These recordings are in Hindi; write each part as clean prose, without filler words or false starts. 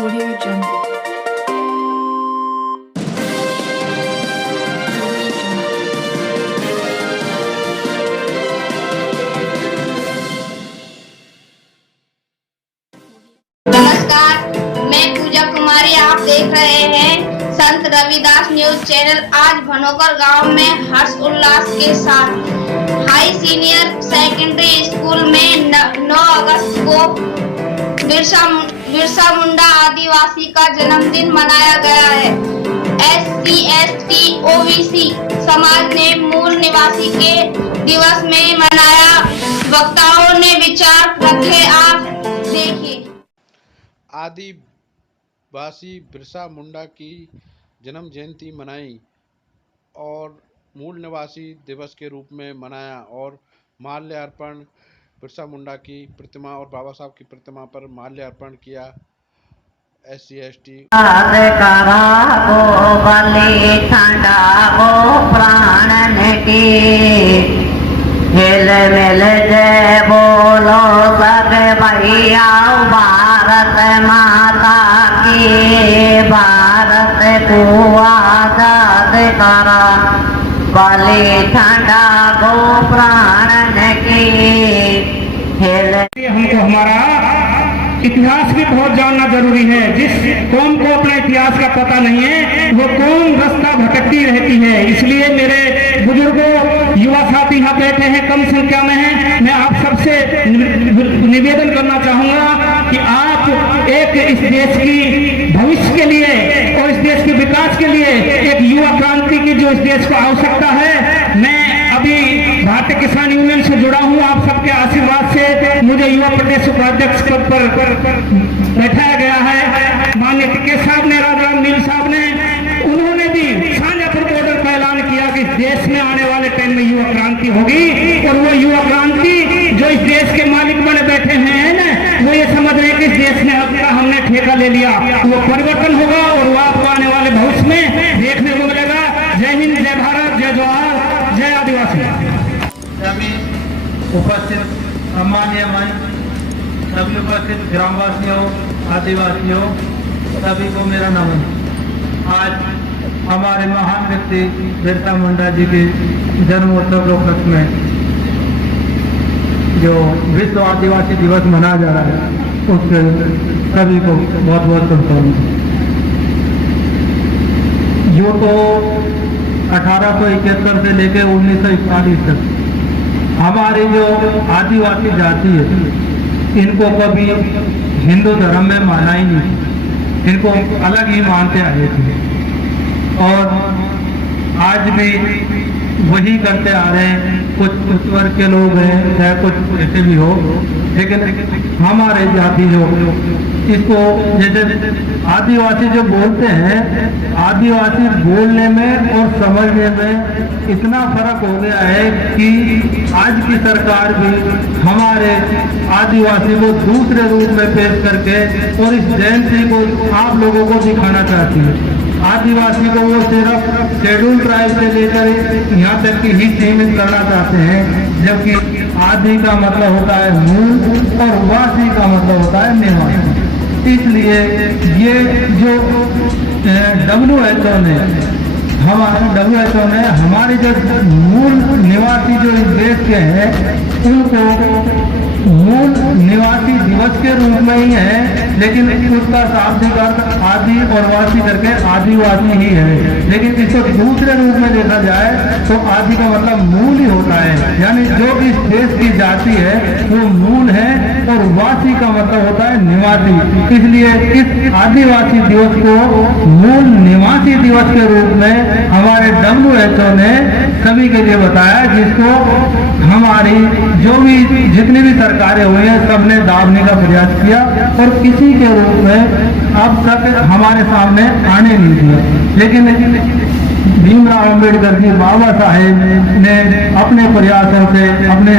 Audio Jungle. नमस्कार, मैं पूजा कुमारी। आप देख रहे हैं संत रविदास न्यूज चैनल। आज भनोकर गांव में हर्ष उल्लास के साथ हाई सीनियर सेकेंडरी स्कूल में 9 अगस्त को बिरसा मुंडा आदिवासी का जन्मदिन मनाया गया है। SC ST OBC समाज ने मूल निवासी के दिवस में मनाया। वक्ताओं ने विचार रखे, आप देखिए। आदिवासी बिरसा मुंडा की जन्म जयंती मनाई और मूल निवासी दिवस के रूप में मनाया और माल्यार्पण बिरसा मुंडा की प्रतिमा और बाबा साहब की प्रतिमा पर माल्यार्पण किया। SC ST हिल मिल जय बोलो सब भैया, भारत माता की, भारत को आजाद करा, बलि ठंडा गो प्राण की। हमको हमारा इतिहास भी बहुत जानना जरूरी है। जिस कौम को अपने इतिहास का पता नहीं है वो कौम रास्ता भटकती रहती है। इसलिए मेरे बुजुर्गों, युवा साथी यहाँ बैठे हैं, कम संख्या में हैं, मैं आप सबसे निवेदन करना चाहूंगा कि आप एक इस देश की भविष्य के लिए और इस देश के विकास के लिए एक युवा क्रांति की जो इस देश को आवश्यकता है, मैं अभी भारतीय किसान यूनियन से जुड़ा हूँ। आप सबके आशीर्वाद से मुझे युवा प्रदेश उपाध्यक्ष पद पर बैठाया गया है। माननीय टिकेश साहब ने, राजाराम नील साहब ने, उन्होंने भी शाहजहांपुर बॉर्डर का ऐलान किया कि देश में आने वाले टाइम में युवा क्रांति होगी। और वो युवा क्रांति जो इस देश के मालिक बने बैठे हैं ना, वो ये समझ रहे कि इस देश में हमने ठेका ले लिया। वो परिवर्तन होगा और वो आपको आने वाले भविष्य में देखने को मिलेगा। जय हिंद, जय भारत, जय जोहार, जय आदिवासी। सभी उपस्थित सम्मानीय मंच, सभी उपस्थित ग्रामवासियों, आदिवासियों, सभी को मेरा नमन। आज हमारे महान व्यक्ति बिरसा मुंडा जी के जन्मोत्सव के उपलक्ष्य में जो विश्व आदिवासी दिवस मनाया जा रहा है, उसके सभी को बहुत बहुत शुभकामनाएं। जो तो 1871 से लेकर 1941 तक हमारी जो आदिवासी जाति है, इनको कभी हिंदू धर्म में माना ही नहीं, इनको अलग ही मानते आए थे और आज भी वही करते आ रहे हैं। कुछ उस वर्ग के लोग हैं, चाहे कुछ ऐसे भी हो, लेकिन हमारे जाति जो इसको जैसे आदिवासी जो बोलते हैं, आदिवासी बोलने में और समझने में इतना फर्क हो गया है कि आज की सरकार भी हमारे आदिवासी को दूसरे रूप में पेश करके और इस जयंती को आप लोगों को दिखाना चाहती है। आदिवासी को वो सिर्फ शेड्यूल ट्राइब से लेकर यहाँ तक की ही सीमित करना चाहते हैं, जबकि आदि का मतलब होता है मूल और वासी का मतलब होता है निवासी। इसलिए ये जो WHO ने हमारे जो मूल निवासी जो इस देश के हैं, उनको मूल निवासी दिवस के रूप में ही है, लेकिन उसका शाब्दिक अर्थ आदि और वासी करके आदिवासी ही है। लेकिन इसको दूसरे रूप में देखा जाए तो आदि का मतलब मूल ही होता है, यानी जो इस देश की जाति है वो मूल है और वासी का मतलब होता है निवासी। इसलिए इस आदिवासी दिवस को मूल निवासी दिवस के रूप में हमारे WHO ने सभी के लिए बताया, जिसको हमारी जो भी जितनी भी सरकारें हुई हैं सबने दाबने का प्रयास किया और किसी के रूप में अब तक हमारे सामने आने नहीं दिया। लेकिन भीमराव अम्बेडकर जी, बाबा साहेब ने अपने प्रयासों से, अपने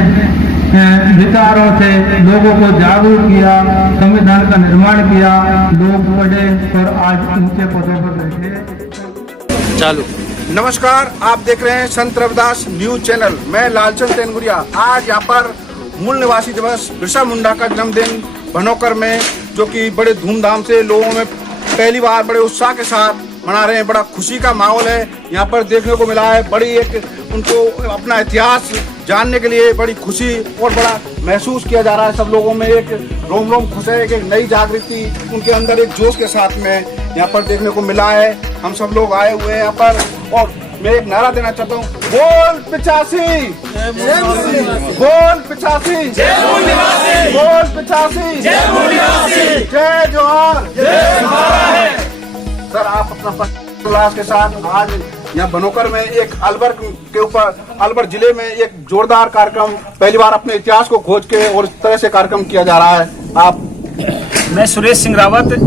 विचारों से लोगों को जागरूक किया, संविधान का निर्माण किया, लोग पढ़े और आज ऊंचे पदों पर बैठे। चालू। नमस्कार, आप देख रहे हैं संत रविदास न्यूज चैनल। मैं लालचंद तेनगुरिया। आज यहाँ पर मूल निवासी दिवस बिरसा मुंडा का जन्मदिन भनोकर में जो कि बड़े धूमधाम से लोगों में पहली बार बड़े उत्साह के साथ मना रहे हैं। बड़ा खुशी का माहौल है यहाँ पर देखने को मिला है। बड़ी एक उनको अपना इतिहास जानने के लिए बड़ी खुशी और बड़ा महसूस किया जा रहा है। सब लोगों में एक रोम रोम खुश है, एक नई जागृति उनके अंदर एक जोश के साथ में यहाँ पर देखने को मिला है। हम सब लोग आए हुए हैं यहाँ पर और मैं एक नारा देना चाहता हूँ, बोल 85, बोल 85, बोल 85, जय जोहार। सर आप अपना उल्लास के साथ आज यहाँ बनोकर में एक अलवर के ऊपर अलवर जिले में एक जोरदार कार्यक्रम पहली बार अपने इतिहास को खोज के और इस तरह से कार्यक्रम किया जा रहा है। आप मैं सुरेश सिंह रावत,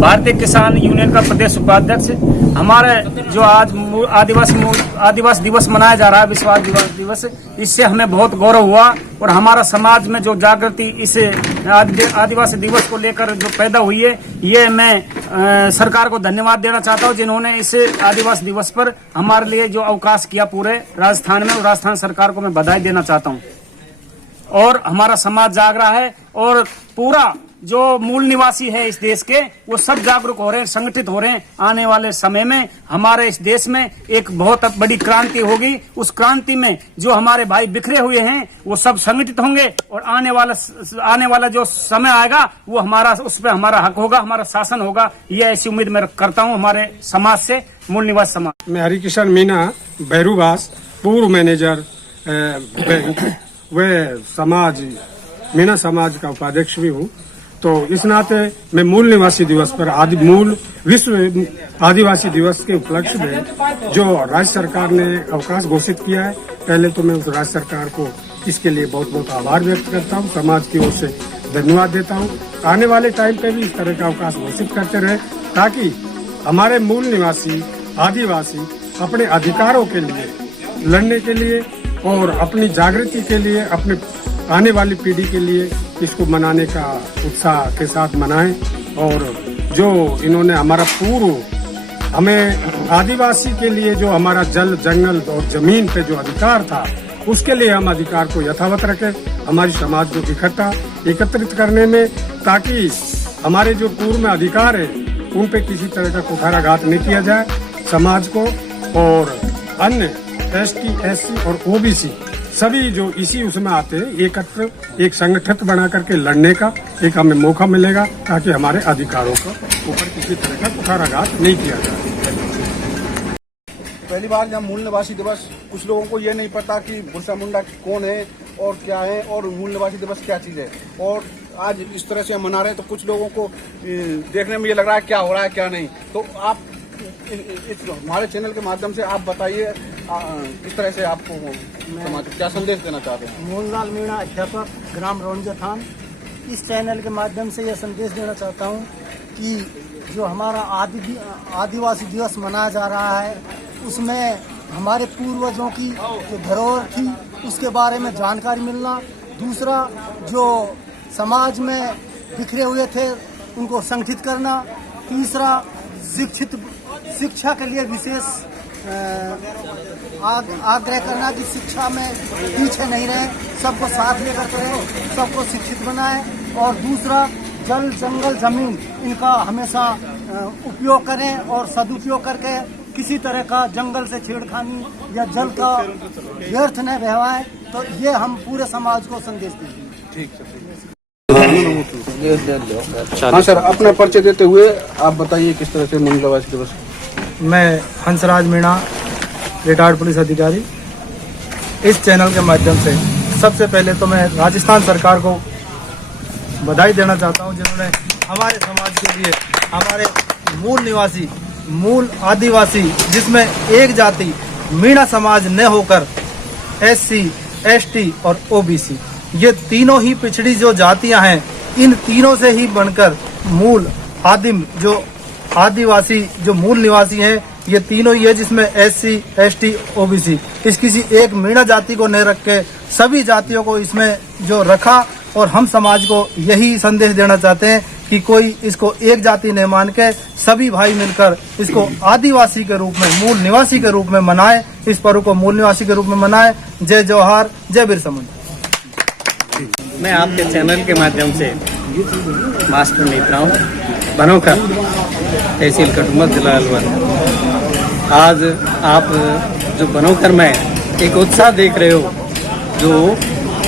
भारतीय किसान यूनियन का प्रदेश उपाध्यक्ष। हमारे जो आज आदिवासी दिवस मनाया जा रहा है, विश्व आदिवासी दिवस, इससे हमें बहुत गौरव हुआ और हमारा समाज में जो जागृति इस आदिवासी दिवस को लेकर जो पैदा हुई है, ये मैं सरकार को धन्यवाद देना चाहता हूँ जिन्होंने इस आदिवासी दिवस पर हमारे लिए जो अवकाश किया पूरे राजस्थान में, और राजस्थान सरकार को मैं बधाई देना चाहता हूँ। और हमारा समाज जाग रहा है और पूरा जो मूल निवासी है इस देश के वो सब जागरूक हो रहे हैं, संगठित हो रहे हैं। आने वाले समय में हमारे इस देश में एक बहुत बड़ी क्रांति होगी। उस क्रांति में जो हमारे भाई बिखरे हुए हैं वो सब संगठित होंगे और आने वाला जो समय आएगा वो हमारा, उस पर हमारा हक होगा, हमारा शासन होगा। ये ऐसी उम्मीद मैं करता हूँ हमारे समाज से, मूल निवासी समाज। मैं हरिकिशन मीना भैरूवास, पूर्व मैनेजर बैंक व समाज मीना समाज का उपाध्यक्ष भी हूँ। तो इस नाते मैं मूल निवासी दिवस पर विश्व आदिवासी दिवस के उपलक्ष्य में जो राज्य सरकार ने अवकाश घोषित किया है, पहले तो मैं उस राज्य सरकार को इसके लिए बहुत बहुत आभार व्यक्त करता हूँ, समाज की ओर से धन्यवाद देता हूँ। आने वाले टाइम पे भी इस तरह का अवकाश घोषित करते रहे ताकि हमारे मूल निवासी आदिवासी अपने अधिकारों के लिए लड़ने के लिए और अपनी जागृति के लिए, अपने आने वाली पीढ़ी के लिए इसको मनाने का उत्साह के साथ मनाएं। और जो इन्होंने हमारा पूर्व हमें आदिवासी के लिए जो हमारा जल जंगल और जमीन पे जो अधिकार था, उसके लिए हम अधिकार को यथावत रखें, हमारी समाज को इकट्ठा एकत्रित करने में, ताकि हमारे जो पूर्व में अधिकार है उन पे किसी तरह का कुठाराघात नहीं किया जाए। समाज को और अन्य ST SC और OBC सभी जो इसी उसमें आते हैं एकत्र एक संगठित बना करके लड़ने का एक हमें मौका मिलेगा, ताकि हमारे अधिकारों का ऊपर किसी तरह का कुठाराघात नहीं किया जाए। पहली बार यहाँ मूल निवासी दिवस, कुछ लोगों को ये नहीं पता कि बिरसा मुंडा कौन है और क्या है और मूल निवासी दिवस क्या चीज़ है, और आज इस तरह से हम मना रहे हैं तो कुछ लोगों को देखने में ये लग रहा है क्या हो रहा है क्या नहीं। तो आप हमारे चैनल के माध्यम से आप बताइए किस तरह से आपको समाज क्या संदेश देना चाहते हैं। मोहनलाल मीणा, अध्यापक, ग्राम रौंजा थान। इस चैनल के माध्यम से यह संदेश देना चाहता हूँ कि जो हमारा आदिवासी दिवस मनाया जा रहा है उसमें हमारे पूर्वजों की जो धरोहर थी उसके बारे में जानकारी मिलना, दूसरा जो समाज में बिखरे हुए थे उनको संगठित करना, तीसरा शिक्षा के लिए विशेष आग्रह करना कि शिक्षा में पीछे नहीं रहे, सबको साथ लेकर करें, सबको शिक्षित बनाएं, और दूसरा जल जंगल जमीन इनका हमेशा उपयोग करें और सदुपयोग करके किसी तरह का जंगल से छेड़खानी या जल का व्यर्थ न बहवाएं। तो ये हम पूरे समाज को संदेश देंगे। ठीक है। हाँ सर, अपना परिचय देते हुए आप बताइए किस तरह से मूल निवासी दिवस। मैं हंसराज मीणा, रिटायर्ड पुलिस अधिकारी। इस चैनल के माध्यम से सबसे पहले तो मैं राजस्थान सरकार को बधाई देना चाहता हूं, जिन्होंने हमारे समाज के लिए हमारे मूल निवासी, मूल आदिवासी, जिसमें एक जाति मीणा समाज न होकर SC ST और OBC ये तीनों ही पिछड़ी जो जातियां हैं, इन तीनों से ही बनकर मूल आदिम जो आदिवासी जो मूल निवासी हैं ये तीनों ही है, जिसमें SC ST OBC इस किसी एक मीणा जाति को नहीं रख के सभी जातियों को इसमें जो रखा। और हम समाज को यही संदेश देना चाहते हैं कि कोई इसको एक जाति नहीं मान के सभी भाई मिलकर इसको आदिवासी के रूप में, मूल निवासी के रूप में मनाए, इस पर्व को मूल निवासी के रूप में मनाए। जय जोहार, जय बिरसा मुंडा। मैं आपके चैनल के माध्यम से मास्टर नेत्राओं बनोकर तहसील कटुमत जिला अलवर। आज आप जो बनोकर में एक उत्साह देख रहे हो, जो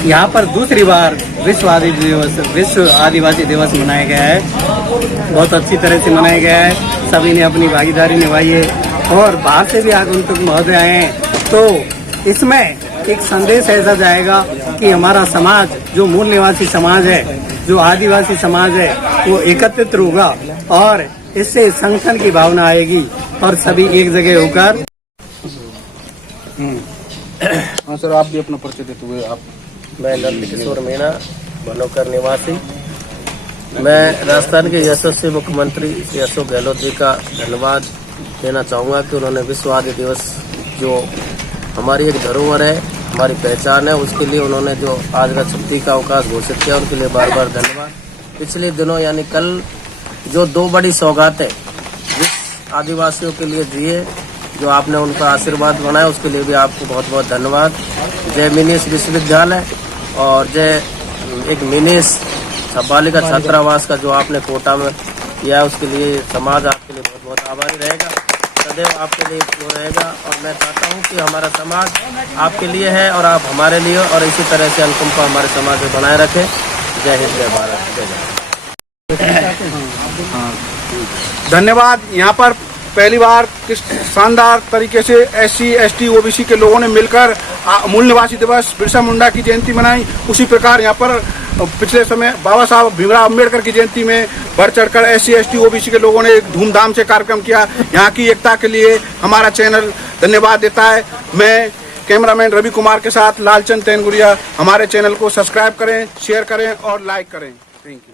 यहाँ पर दूसरी बार विश्व आदिवासी दिवस मनाया गया है। बहुत अच्छी तरह से मनाया गया है, सभी ने अपनी भागीदारी निभाई है और बाहर से भी आगंतुक महोदय आए हैं। तो इसमें एक संदेश ऐसा जाएगा कि हमारा समाज जो मूल निवासी समाज है, जो आदिवासी समाज है, वो एकत्रित होगा और इससे संगठन की भावना आएगी और सभी एक जगह होकर। हाँ सर, आप भी अपना परिचय देते हुए आप। मैं नंद किशोर मीणा, बनोकर निवासी। मैं राजस्थान के यशस्वी मुख्यमंत्री श्री अशोक गहलोत जी का धन्यवाद देना चाहूँगा कि उन्होंने विश्व आदि दिवस जो हमारी एक धरोहर है, हमारी पहचान है, उसके लिए उन्होंने जो आज का छुट्टी का अवकाश घोषित किया, उनके लिए बार बार धन्यवाद। पिछले दिनों यानी कल जो 2 बड़ी सौगातें जिस आदिवासियों के लिए दिए, जो आपने उनका आशीर्वाद बनाया, उसके लिए भी आपको बहुत बहुत धन्यवाद। जय मिनीश विश्वविद्यालय और जय एक मिनीश बालिका छात्रावास का जो आपने कोटा में किया है, उसके लिए समाज आपके लिए बहुत बहुत आभारी रहेगा, सदैव आपके लिए वो रहेगा। और मैं चाहता हूँ कि हमारा समाज आपके लिए है और आप हमारे लिए, और इसी तरह से अनुकंपा हमारे समाज में बनाए रखें। जय हिंद, जय भारत, जय जय। धन्यवाद। यहाँ पर पहली बार किस शानदार तरीके से SC ST OBC के लोगों ने मिलकर मूल निवासी दिवस बिरसा मुंडा की जयंती मनाई। उसी प्रकार यहाँ पर पिछले समय बाबा साहब भीमराव अम्बेडकर की जयंती में बढ़ चढ़कर SC ST OBC के लोगों ने धूमधाम से कार्यक्रम किया। यहाँ की एकता के लिए हमारा चैनल धन्यवाद देता है। मैं कैमरामैन रवि कुमार के साथ लालचंद तेनगुरिया। हमारे चैनल को सब्सक्राइब करें, शेयर करें और लाइक करें। Thank you.